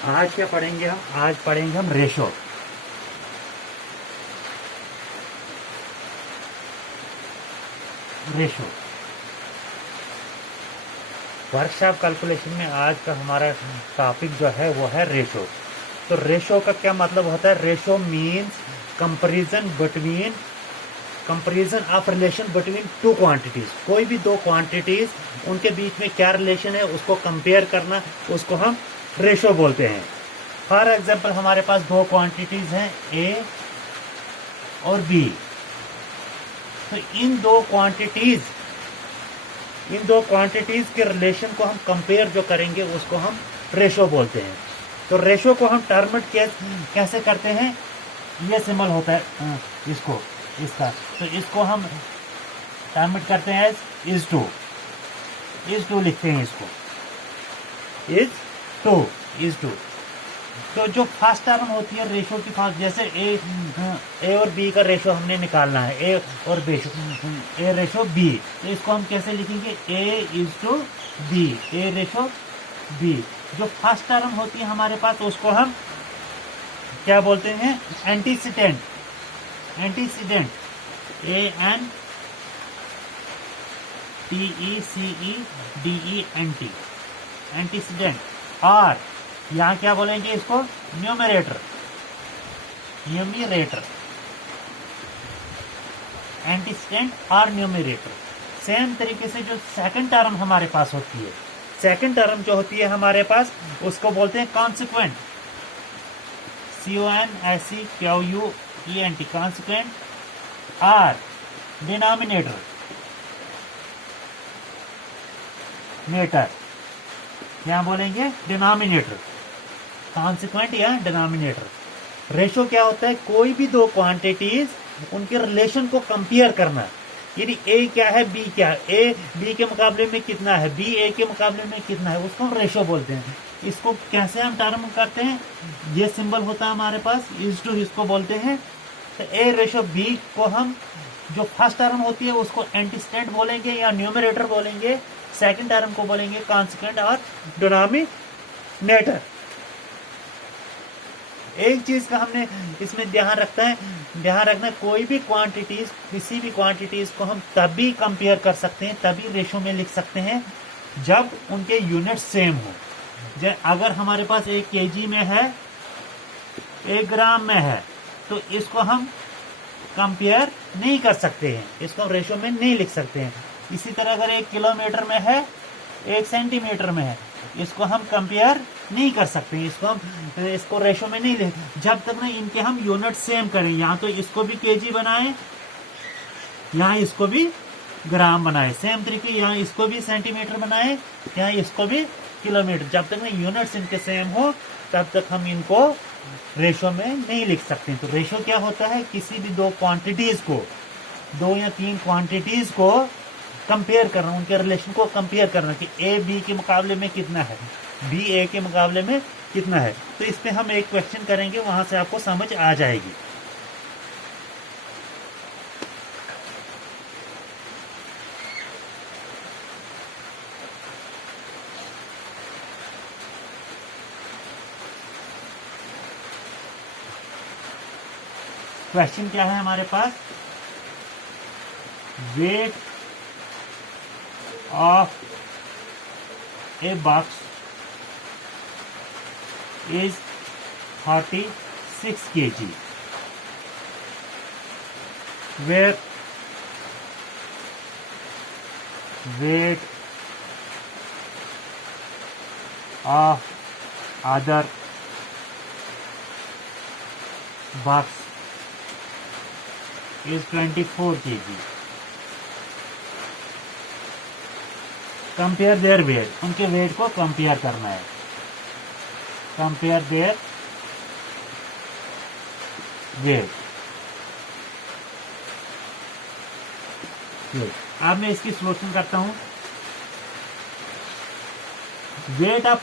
आज क्या पढ़ेंगे हम? आज पढ़ेंगे हम रेशो। रेशो वर्कशॉप कैलकुलेशन में आज का हमारा टॉपिक जो है वो है रेशो। तो रेशो का क्या मतलब होता है? Ratio means comparison of relation between two quantities. कोई भी दो क्वांटिटीज, उनके बीच में क्या रिलेशन है उसको कंपेयर करना, उसको हम रेशो बोलते हैं। फॉर एग्जांपल हमारे पास दो क्वांटिटीज हैं ए और बी। तो इन दो क्वांटिटीज के रिलेशन को हम कंपेयर जो करेंगे उसको हम रेशो बोलते हैं। तो रेशो को हम टर्म कैसे करते हैं? ये सिंबल होता है इसका, तो इसको हम टर्म करते हैं इज टू लिखते हैं, इसको इज टू। तो जो फर्स्ट टर्म होती है रेशो की फर्स्ट, जैसे ए और बी का रेशो हमने निकालना है, ए रेशो बी, तो इसको हम कैसे लिखेंगे? A is to B, A ratio B. जो फर्स्ट टर्म होती है हमारे पास उसको हम क्या बोलते हैं? Antecedent, ANTECEDENT, antecedent. और यहाँ क्या बोलेंगे इसको? न्यूमरेटर, एंटीसीडेंट और न्यूमरेटर। सेम तरीके से जो सेकंड टर्म हमारे पास होती है, सेकंड टर्म जो होती है हमारे पास उसको बोलते हैं कॉन्सिक्वेंट, CONSEQUENT, कॉन्सिक्वेंट। और डिनोमिनेटर, क्या बोलेंगे? डिनोमिनेटर, कॉन्सिक्वेंट या डिनोमिनेटर। रेशो क्या होता है? कोई भी दो क्वांटिटीज, उनके रिलेशन को कंपेयर करना। यानी ए क्या है, बी क्या है, ए बी के मुकाबले में कितना है, बी ए के मुकाबले में कितना है, उसको हम रेशो बोलते हैं। इसको कैसे हम टर्म करते हैं? ये सिंबल होता है हमारे पास इज टू, इसको बोलते हैं। तो ए रेशो बी को हम, जो फर्स्ट टर्म होती है उसको एंटीसीडेंट बोलेंगे या न्यूमरेटर बोलेंगे, सेकंड टर्म को बोलेंगे कॉन्सिक्वेंट और डिनोमिनेटर। एक चीज का हमने इसमें ध्यान रखना, कोई भी क्वांटिटीज, किसी भी क्वांटिटीज को हम तभी कंपेयर कर सकते हैं, तभी रेशो में लिख सकते हैं जब उनके यूनिट सेम हो। अगर हमारे पास 1 kg में है, 1 ग्राम में है, तो इसको हम कंपेयर नहीं कर सकते हैं, इसको हम रेशो में नहीं लिख सकते हैं। इसी तरह अगर 1 किलोमीटर में है, 1 सेंटीमीटर में है, इसको हम कंपेयर नहीं कर सकते हैं, इसको रेशो में नहीं ले, जब तक ना इनके हम यूनिट सेम करें। यहाँ तो इसको भी केजी बनाए, यहाँ इसको भी ग्राम बनाए, सेम तरीके यहाँ इसको भी सेंटीमीटर बनाए, यहाँ इसको भी किलोमीटर। जब तक ना यूनिट्स इनके सेम हो तब तक हम इनको रेशो में नहीं लिख सकते। तो रेशो क्या होता है? किसी भी दो क्वांटिटीज को, 2 या 3 क्वांटिटीज को कंपेयर करना, उनके रिलेशन को कंपेयर करना कि ए बी के मुकाबले में कितना है, बी ए के मुकाबले में कितना है। तो इस पे हम एक क्वेश्चन करेंगे, वहां से आपको समझ आ जाएगी। क्वेश्चन क्या है हमारे पास? Weight of a box is 46 kg, where weight of other box is 24 kg. Compare their weight, उनके वेट को कंपेयर करना है, कंपेयर देयर वेट। अब मैं इसकी सोल्यूशन करता हूं। वेट ऑफ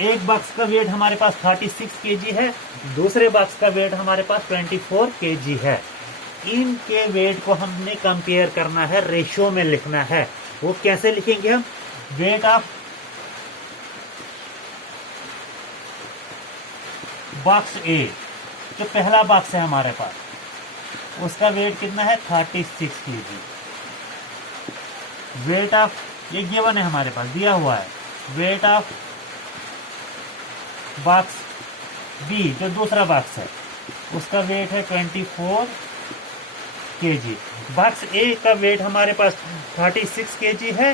एक बॉक्स का वेट हमारे पास 36 kg है, दूसरे बॉक्स का वेट हमारे पास 24 kg है। इनके वेट को हमने कंपेयर करना है, रेशियो में लिखना है। वो कैसे लिखेंगे हम? वेट ऑफ बॉक्स ए, जो पहला बॉक्स है हमारे पास, उसका वेट कितना है 36 kg। वेट ऑफ, ये गिवन है हमारे पास, दिया हुआ है। वेट ऑफ बॉक्स बी, जो दूसरा बॉक्स है, उसका वेट है 24 kg। बॉक्स ए का वेट हमारे पास 36 kg है,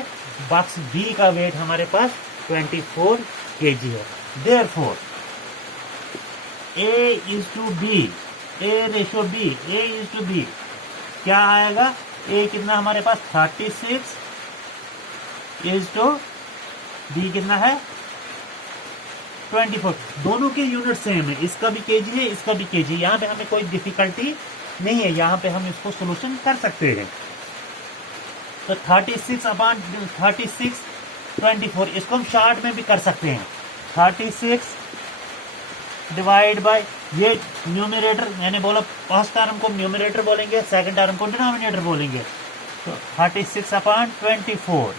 बॉक्स बी का वेट हमारे पास 24 kg है। Therefore A is to B, A ratio B, A is to B क्या आएगा? ए कितना हमारे पास 36 इज टू बी कितना है 24। दोनों के यूनिट सेम है, इसका भी केजी है, इसका भी केजी। यहाँ पे हमें कोई डिफिकल्टी नहीं है, यहाँ पे हम इसको सोल्यूशन कर सकते हैं। तो 36 अपॉन 36 24, इसको हम शॉर्ट में भी कर सकते हैं। 36 डिवाइड बाय, ये न्यूमरेटर, मैंने बोला फर्स्ट टर्म को न्यूमरेटर बोलेंगे, सेकंड टर्म को डिनोमिनेटर बोलेंगे। तो 36 अपॉन 24,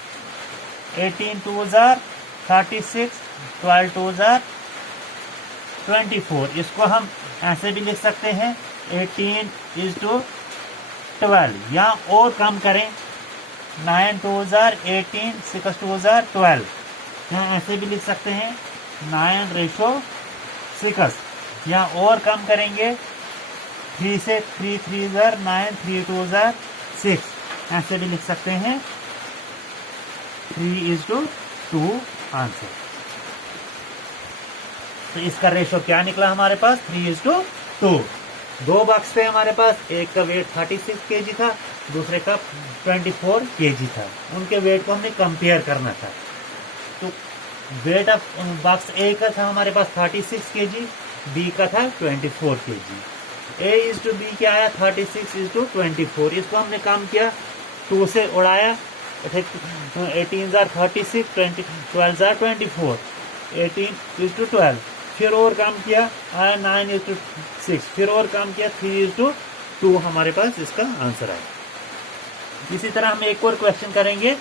18 2 जार 36, 12 2 जार 24। इसको हम ऐसे भी लिख सकते हैं 18 इज टू 12, या और कम करें 9 2 जार 18, 6 2 जार 12, यहाँ ऐसे भी लिख सकते हैं 9 रेशो 6, या और कम करेंगे 3 से 3 3 जार 9, 3 2 जार 6, ऐसे भी लिख सकते हैं 3 इज टू 2 आंसर। तो इसका रेशो क्या निकला हमारे पास 3 इज टू 2। दो बॉक्स थे हमारे पास, एक का वेट 36 kg था, दूसरे का 24 kg था। उनके वेट को हमने कंपेयर करना था। तो वेट ऑफ बॉक्स ए का था हमारे पास 36 kg, बी का था 24 kg। A is to B क्या आया 36 इज टू 24। इसको हमने काम किया, 2 से उड़ाया, 18 जार 36, 12 जार 24, 18 इज टू 12, फिर और काम किया आया 9 इज टू 6, फिर और काम किया 3 इज टू 2, हमारे पास इसका आंसर आया। इसी तरह हम एक और क्वेश्चन करेंगे।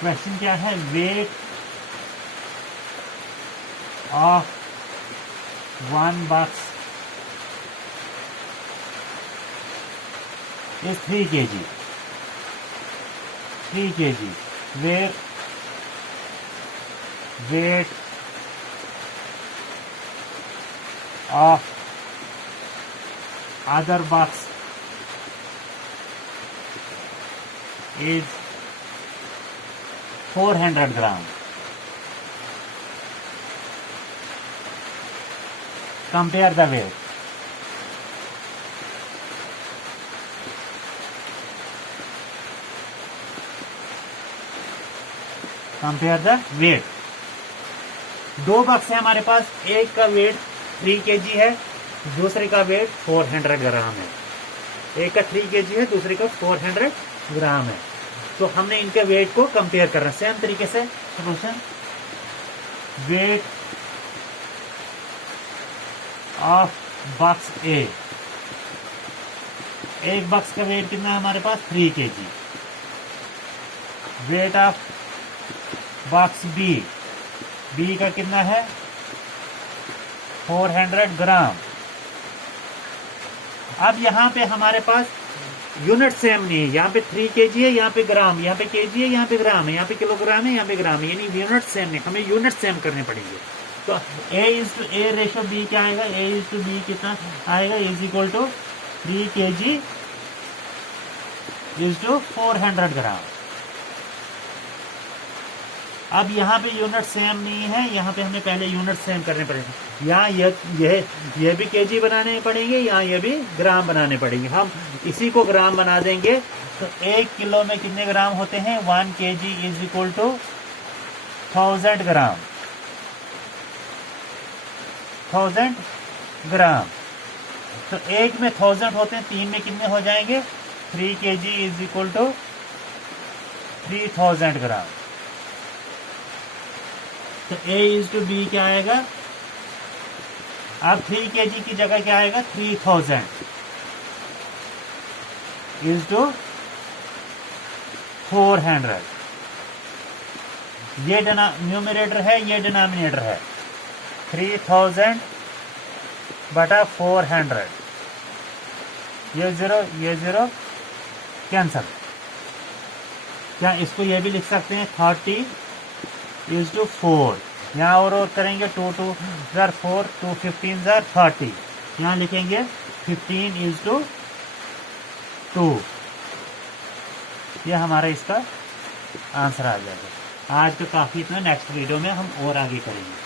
क्वेश्चन क्या है? Weight of one box is 3 kg, 3 kg। Weight of other box is 400 gram. Compare the weight. Compare the weight. दो बॉक्स है हमारे पास, एक का वेट 3 kg है, दूसरे का वेट 400 ग्राम है। एक का 3 kg है, दूसरे का 400 ग्राम है। तो हमने इनके वेट को कंपेयर करना सेम तरीके से। Solution, weight of box A, एक बॉक्स का वेट कितना है हमारे पास 3 kg। Weight of box B, B का कितना है 400 ग्राम। अब यहां पे हमारे पास यूनिट सेम नहीं है, यहाँ पे 3 kg है, यहाँ पे ग्राम, यहाँ पे kg है, यहाँ पे ग्राम है, यहाँ पे किलोग्राम है, यहाँ पे ग्राम है, यानी यूनिट सेम नहीं, हमें यूनिट सेम करने पड़ेंगे। तो A is to A ratio B क्या आएगा? ए इज टू बी कितना आएगा? Is equal to 3 kg is to 400 gram. अब यहाँ पे यूनिट सेम नहीं है, यहाँ पे हमें पहले यूनिट सेम करने पड़ेंगे। यहाँ यह भी केजी बनाने पड़ेंगे, यहाँ ये भी ग्राम बनाने पड़ेंगे। हम इसी को ग्राम बना देंगे। तो 1 किलो में कितने ग्राम होते हैं? 1 kg इज इक्वल टू 1000 ग्राम। 1000 ग्राम तो एक में 1000 होते हैं, 3 में कितने हो जाएंगे? 3 kg इज इक्वल टू 3000 ग्राम। तो A इज टू B क्या आएगा? अब 3 kg की जगह क्या आएगा? 3000 इज टू 400। ये न्यूमरेटर है, ये डिनोमिनेटर है। 3000 बटा 400, ये जीरो कैंसल। क्या इसको ये भी लिख सकते हैं? 30 इज टू 4। यहाँ और करेंगे 2 2 जार 4, 2 15 जार 30। यहाँ लिखेंगे 15 इज टू 2। ये हमारा इसका आंसर आ जाएगा। आज तो काफ़ी इतना, नेक्स्ट वीडियो में हम और आगे करेंगे।